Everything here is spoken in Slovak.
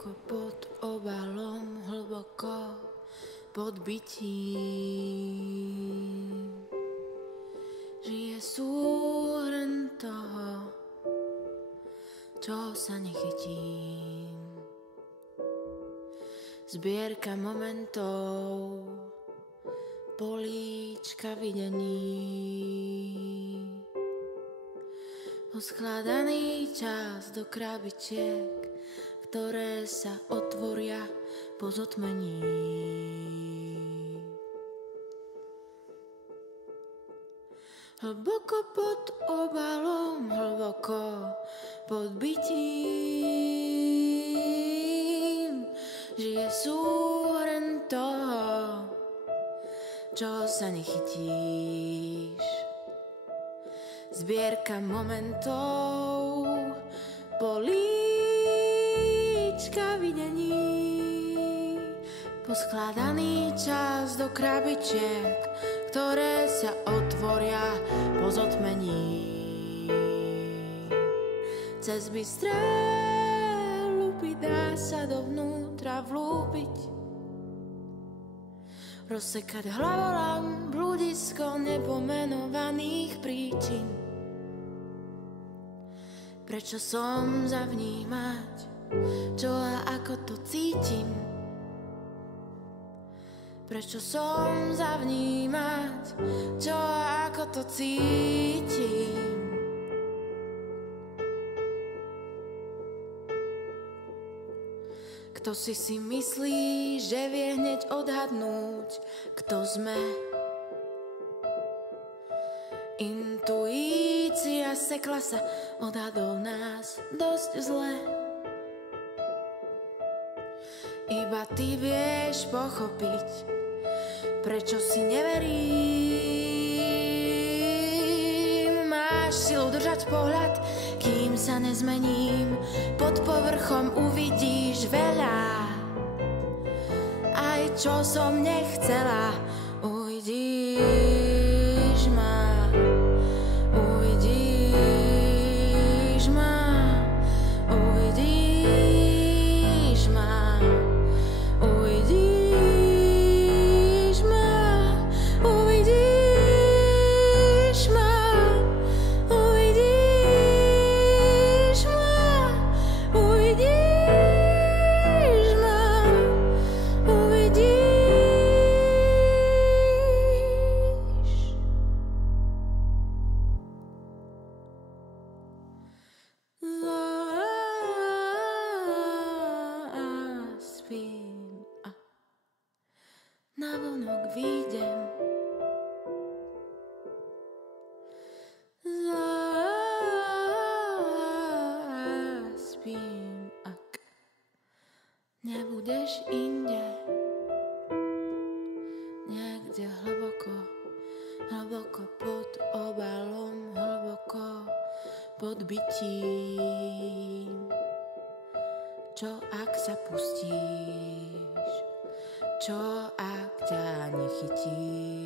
Hlboko pod obalom, hlboko pod bytím žije súhrn toho, čo sa nechytím. Zbierka momentov, políčka videní, poskladaný čas do krabičiek, ktoré sa otvoria po zotmení. Hlboko pod obalom, hlboko pod bytím žije súhrn toho, čo sa nechytíš. Zbierka momentov, políčka videní, poskladaný čas do krabičiek, ktoré sa otvoria po zotmení. Cez bystré lupy dá sa dovnútra vlúpiť, rozsekať hlavolám blúdisko nepomenovaných príčin. Prečo som zavnímať, čo a ako to cítim? Prečo som zavnímať, čo a ako to cítim? Kto si myslí, že vie hneď odhadnúť, kto sme? Intuícia sekla sa, odhadol nás dosť zle. Iba ty vieš pochopiť, prečo si neverím. Máš silu držať pohľad, kým sa nezmením. Pod povrchom uvidíš veľa, aj čo som nechcela. Uvidíš ma, uvidíš ma, uvidíš ma, uvidíš ma, uvidíš ma, uvidíš ma, uvidíš ma, uvidíš. Zaspím a navonok výjdem. Zaspím, ak nebudeš inde, niekde hlboko, hlboko pod obalom, hlboko pod bytím. Čo ak sa pustíš? Čo ak ťa nechytíš?